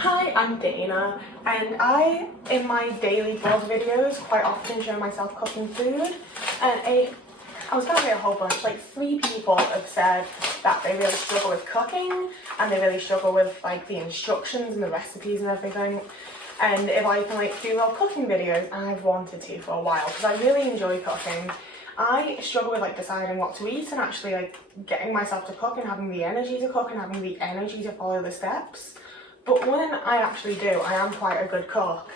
Hi, I'm Dana, and in my daily vlog videos, quite often show myself cooking food. And I was gonna say a whole bunch, like 3 people have said that they really struggle with cooking, and they really struggle with like the instructions and the recipes and everything. And if I can like do well cooking videos, and I've wanted to for a while, because I really enjoy cooking. I struggle with like deciding what to eat and actually like getting myself to cook and having the energy to cook and having the energy to follow the steps. But when I actually do, I am quite a good cook.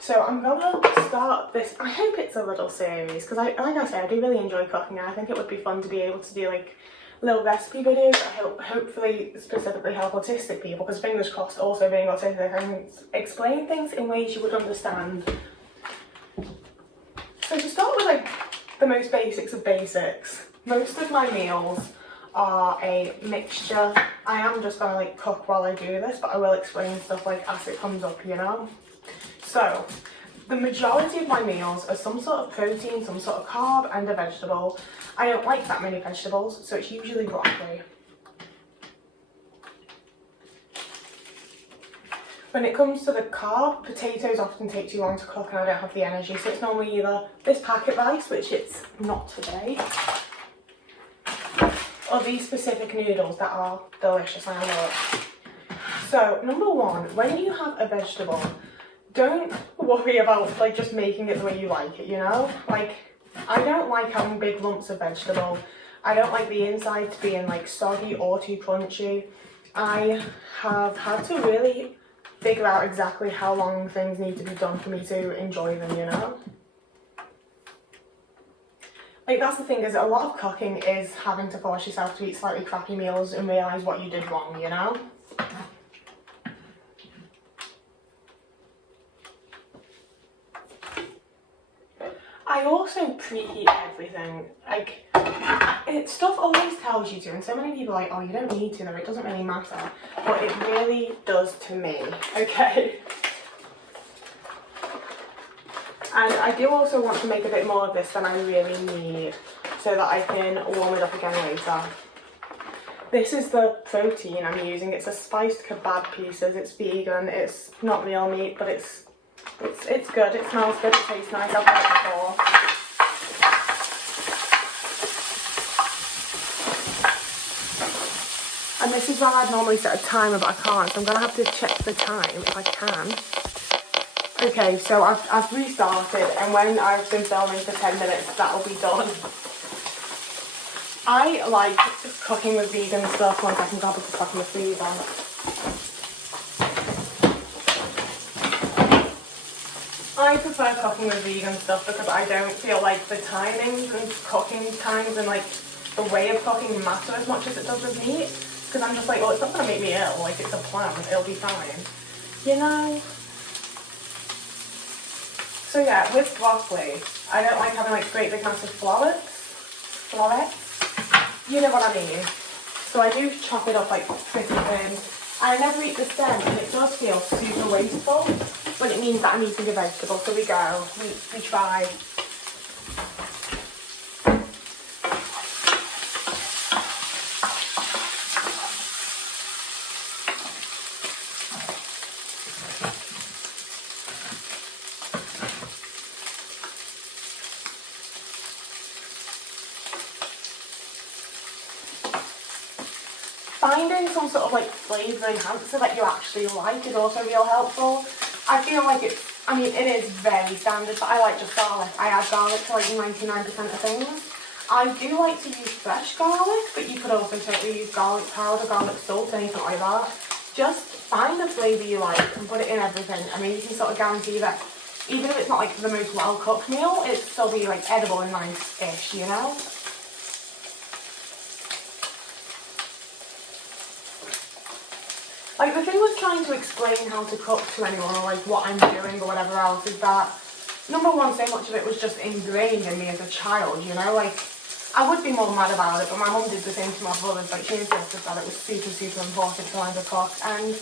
So I'm gonna start this, I hope it's a little series, because like I say, I do really enjoy cooking, and I think it would be fun to be able to do like little recipe videos that hopefully specifically help autistic people, because fingers crossed, also being autistic, I can explain things in ways you would understand. So to start with like the most basics of basics, most of my meals are a mixture. I am just gonna like cook while I do this, but I will explain stuff like as it comes up, you know? So, the majority of my meals are some sort of protein, some sort of carb, and a vegetable. I don't like that many vegetables, so it's usually broccoli. When it comes to the carb, potatoes often take too long to cook and I don't have the energy, so it's normally either this packet rice, which it's not today, or these specific noodles that are delicious and I love. So, number one, when you have a vegetable, don't worry about like just making it the way you like it, you know? Like, I don't like having big lumps of vegetable. I don't like the inside to being like soggy or too crunchy. I have had to really figure out exactly how long things need to be done for me to enjoy them, you know? Like, that's the thing, is a lot of cooking is having to force yourself to eat slightly crappy meals and realise what you did wrong, you know? I also preheat everything. Like, stuff always tells you to, and so many people are like, oh, you don't need to, though, it doesn't really matter. But it really does to me, okay? And I do also want to make a bit more of this than I really need, so that I can warm it up again later. This is the protein I'm using. It's a spiced kebab pieces. It's vegan. It's not real meat, but it's good. It smells good. It tastes nice. I've had it before. And this is where I'd normally set a timer, but I can't, so I'm gonna have to check the time if I can. Okay, so I've restarted, and when I've been filming for 10 minutes, that'll be done. I like cooking with vegan stuff. One second, I'll put the stuff in the freezer. I prefer cooking with vegan stuff because I don't feel like the timings and cooking times and like the way of cooking matter as much as it does with meat. Because I'm just like, well, it's not going to make me ill. Like, it's a plant, it'll be fine. You know? So yeah, with broccoli, I don't like having like great big massive florets. You know what I mean. So I do chop it up like pretty thin. I never eat the stem, and it does feel super wasteful, but it means that I'm eating a vegetable. So we go, we try. Finding some sort of like flavour enhancer that you actually like is also real helpful. I feel like it is very standard, but I like just garlic. I add garlic to like 99% of things. I do like to use fresh garlic, but you could also totally use garlic powder, garlic salt, anything like that. Just find the flavour you like and put it in everything. I mean, you can sort of guarantee that even if it's not like the most well-cooked meal, it'll still be like edible and nice-ish, you know? Like, the thing with trying to explain how to cook to anyone, or like what I'm doing or whatever else, is that number one, so much of it was just ingrained in me as a child, you know? Like, I would be more mad about it, but my mum did the same to my brothers. Like, she insisted that it was super, super important to learn to cook. And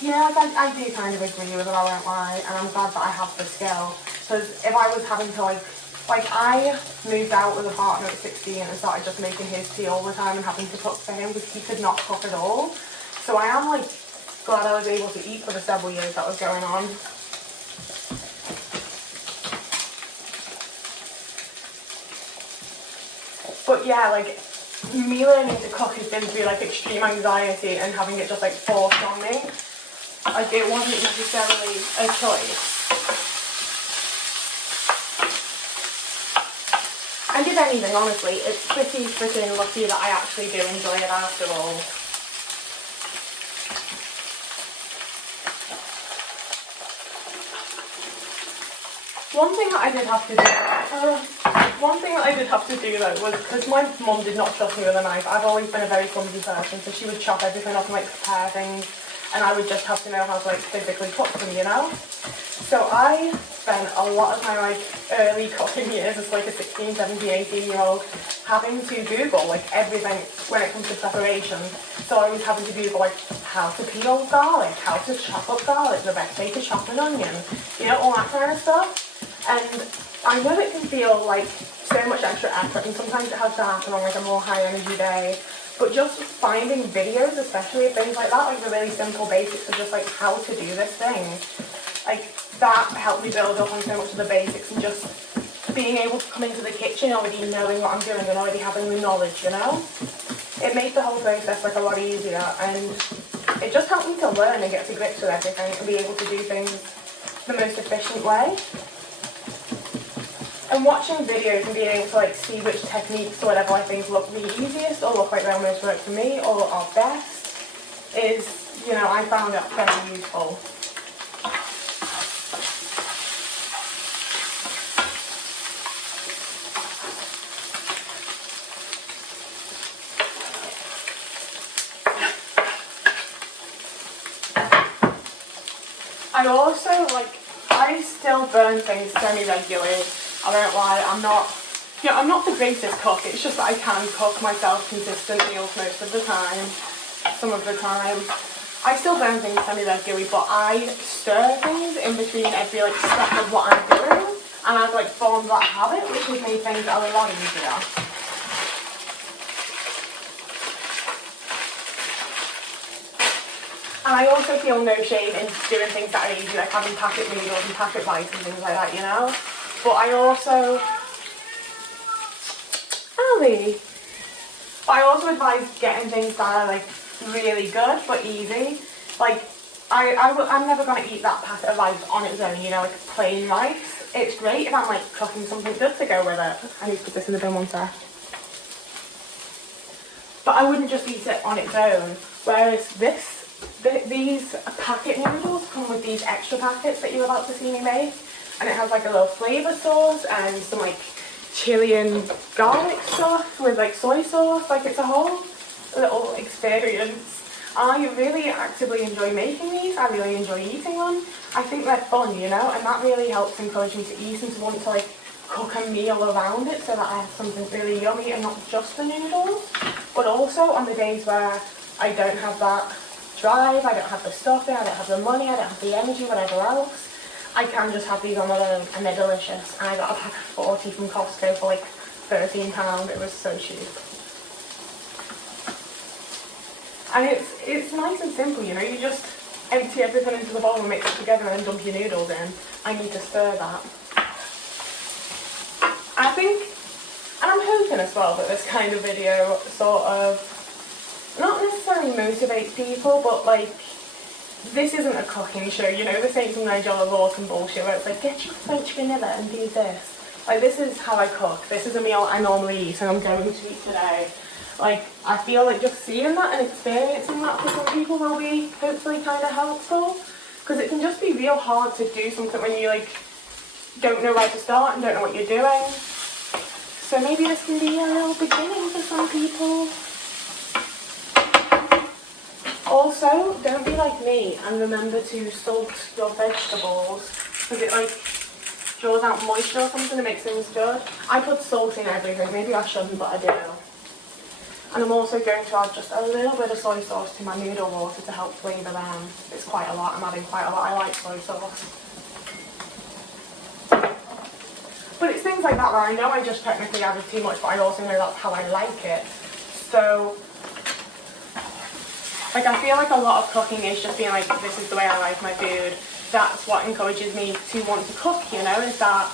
yeah, like, I do kind of agree with her, I won't lie, and I'm glad that I have the skill. Because if I was having to like I moved out with a partner at 16 and started just making his tea all the time and having to cook for him because he could not cook at all. So I am like glad I was able to eat for the several years that was going on. But yeah, like, me learning to cook has been through like extreme anxiety and having it just like forced on me. Like, it wasn't necessarily a choice. And if anything, honestly, it's pretty freaking lucky that I actually do enjoy it after all. One thing that I did have to do though was, because my mum did not trust me with a knife, I've always been a very clumsy person, so she would chop everything up and like prepare things, and I would just have to know how to like physically cook them, you know? So I spent a lot of my like early cooking years as like a 16, 17, 18-year-old having to Google like everything when it comes to preparation. So I was having to Google like how to peel garlic, how to chop up garlic, the best way to chop an onion, you know, all that kind of stuff. And I know it can feel like so much extra effort, and sometimes it has to happen on like a more high energy day, but just finding videos, especially of things like that, like the really simple basics of just like how to do this thing, like that helped me build up on so much of the basics, and just being able to come into the kitchen already knowing what I'm doing and already having the knowledge, you know? It made the whole process like a lot easier, and it just helped me to learn and get to grips with everything and be able to do things the most efficient way. And watching videos and being able to like see which techniques or whatever I think look the easiest or look like they'll most work for me or are best is, you know, I found it very useful. I still burn things semi-regularly. I don't lie, I'm not the greatest cook, it's just that I can cook myself consistent meals most of the time, some of the time. I still burn things semi-regularly, but I stir things in between every like step of what I'm doing, and I've like formed that habit, which has made things a lot easier. And I also feel no shame in doing things that are easy, like having packet noodles and packet rice and things like that, you know? But I also advise getting things that are like really good but easy. Like, I'm never going to eat that packet of rice on its own, you know, like plain rice. It's great if I'm like cooking something good to go with it. I need to put this in the bin one sec. But I wouldn't just eat it on its own, whereas these packet noodles come with these extra packets that you're about to see me make, and it has like a little flavour sauce and some like chili and garlic stuff with like soy sauce. Like, it's a whole little experience. I really actively enjoy making these, I really enjoy eating them. I think they're fun, you know, and that really helps encourage me to eat and to want to like cook a meal around it so that I have something really yummy and not just the noodles. But also on the days where I don't have that drive, I don't have the stuffing, I don't have the money, I don't have the energy, whatever else, I can just have these on their own and they're delicious. And I got a pack of 40 from Costco for like £13, it was so cheap. And it's nice and simple, you know, you just empty everything into the bowl and mix it together and then dump your noodles in. I need to stir that. I think, and I'm hoping as well that this kind of video sort of, not necessarily motivates people, but like, this isn't a cooking show, you know, this ain't some Nigella Lawson bullshit where it's like, get your French vanilla and do this. Like, this is how I cook, this is a meal I normally eat and I'm going to eat today. Like, I feel like just seeing that and experiencing that for some people will be hopefully kind of helpful. Because it can just be real hard to do something when you like don't know where to start and don't know what you're doing. So maybe this can be a little beginning for some people. Also, don't be like me and remember to salt your vegetables, because it like draws out moisture or something and makes things good. I put salt in everything, maybe I shouldn't, but I do. And I'm also going to add just a little bit of soy sauce to my noodle water to help flavour them. It's quite a lot, I'm adding quite a lot, I like soy sauce. But it's things like that where I know I just technically added too much, but I also know that's how I like it. So Like, I feel like a lot of cooking is just being like, this is the way I like my food. That's what encourages me to want to cook, you know, is that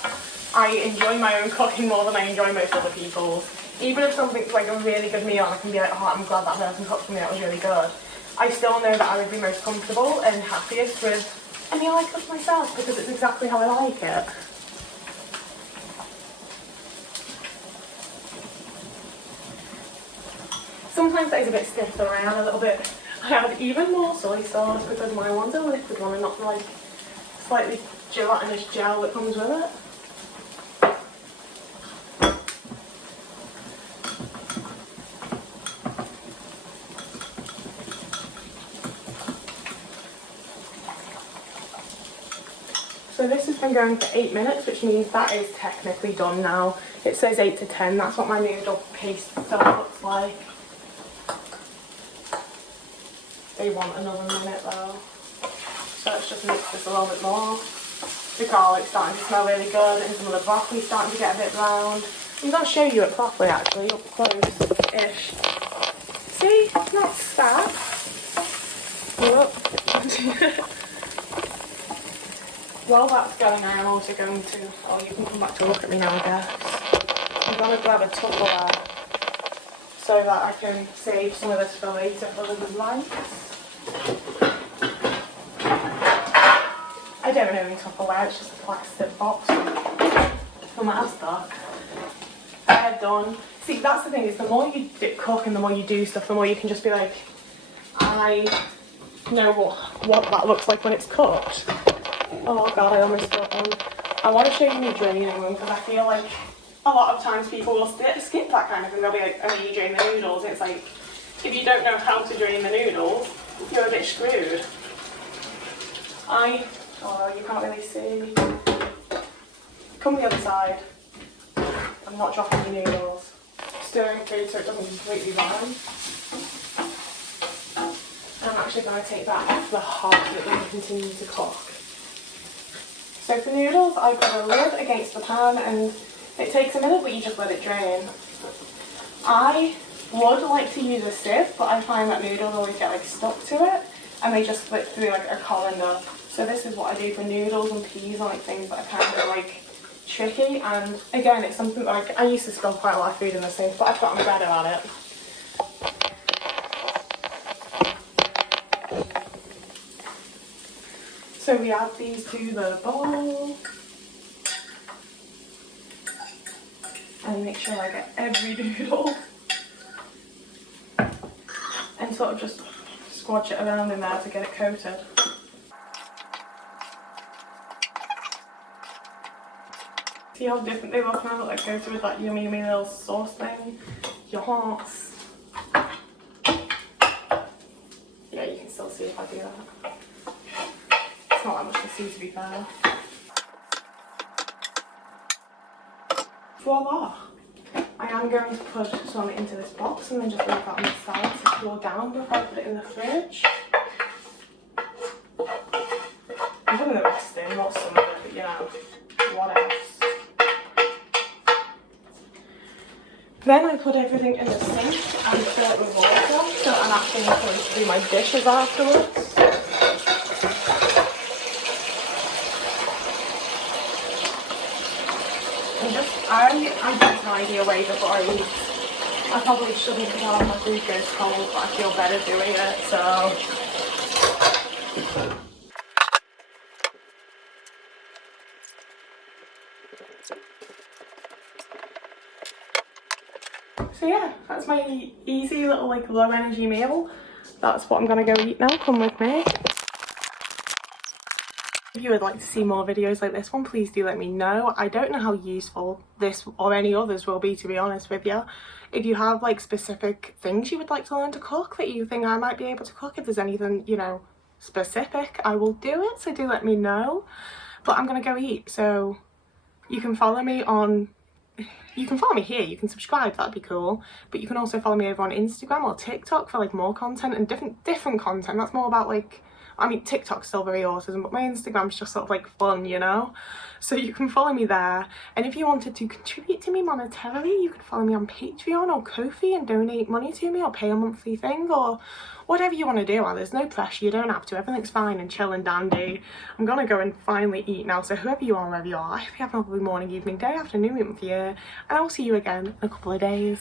I enjoy my own cooking more than I enjoy most other people's. Even if something's like a really good meal, I can be like, oh, I'm glad that person cooked for me, that was really good. I still know that I would be most comfortable and happiest with a meal I cook myself because it's exactly how I like it. Sometimes that is a bit stiff, so I add a little bit. I add even more soy sauce because my one's a liquid one and not like slightly gelatinous gel that comes with it. So this has been going for 8 minutes, which means that is technically done now. It says 8 to 10, that's what my noodle paste stuff looks like. They want another minute though. So let's just mix this a little bit more. The garlic's starting to smell really good and some of the broccoli's starting to get a bit browned. I'm going to show you it properly actually, up close-ish. See? Not stacked. Look. While that's going, I am also going to, oh, you can come back to look at me now, I guess. I'm going to grab a Tupperware so that I can save some of this for later for the likes. I don't know any Tupperware, it's just a plastic box from Asda. I have done, see that's the thing, is the more you cook and the more you do stuff, the more you can just be like, I know what that looks like when it's cooked. Oh god, I almost got one. I want to show you me draining them because I feel like a lot of times people will skip that kind of thing. They'll be like, oh, you drain the noodles. It's like, if you don't know how to drain the noodles, you're a bit screwed. Oh, you can't really see. Come the other side. I'm not dropping the noodles. Stirring food so it doesn't completely burn. I'm actually going to take that off the hob so that we can continue to cook. So for noodles, I put a lid against the pan and it takes a minute, but you just let it drain. I would like to use a sieve, but I find that noodles always get like stuck to it and they just slip through like a colander. So this is what I do for noodles and peas and like things that are kind of like tricky. And again, it's something that like, I used to spill quite a lot of food in the sink, but I've gotten better at it. So we add these to the bowl and make sure I get every noodle and sort of just squash it around in there to get it coated. See how different they look now that they're coated with that yummy little sauce thing? Yes. Yeah, you can still see if I do that. It's not that much to see, to be fair. Voila! I am going to put some into this box and then just leave that on the side to cool down before I put it in the fridge. I'm putting the rest in, not some of it, but you know, what else? Then I put everything in the sink and fill it with water, so I'm actually going to do my dishes afterwards. I get an idea way before I eat. I probably shouldn't because all my food goes cold, but I feel better doing it, so. So yeah, that's my easy little like low energy meal. That's what I'm gonna go eat now, come with me. If you would like to see more videos like this one, please do let me know. I don't know how useful this or any others will be, to be honest with you. If you have like specific things you would like to learn to cook that you think I might be able to cook, if there's anything, you know, specific, I will do it, so do let me know. But I'm gonna go eat, so you can follow me on, you can follow me here, you can subscribe, that'd be cool, but you can also follow me over on Instagram or TikTok for like more content and different content that's more about like I mean, TikTok's still very autism, but my Instagram's just sort of like fun, you know? So you can follow me there. And if you wanted to contribute to me monetarily, you can follow me on Patreon or Ko-fi and donate money to me or pay a monthly thing or whatever you want to do. There's no pressure, you don't have to. Everything's fine and chill and dandy. I'm gonna go and finally eat now. So whoever you are, wherever you are, I hope you have a lovely morning, evening, day, afternoon, month, year, and I'll see you again in a couple of days.